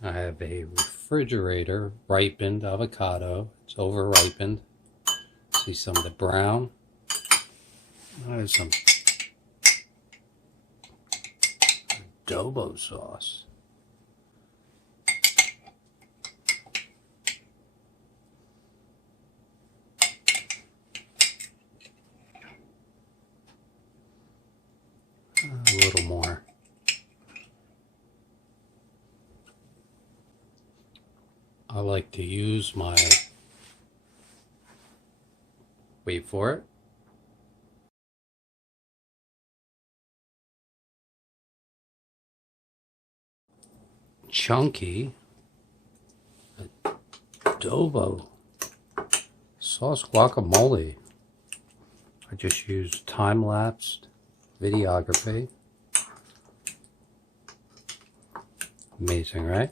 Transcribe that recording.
I have a refrigerator ripened avocado. It's over ripened. See some of the brown. There's some adobo sauce. A little more. I like to use my, wait for it, chunky adobo sauce guacamole. I just use time-lapsed videography. Amazing, right?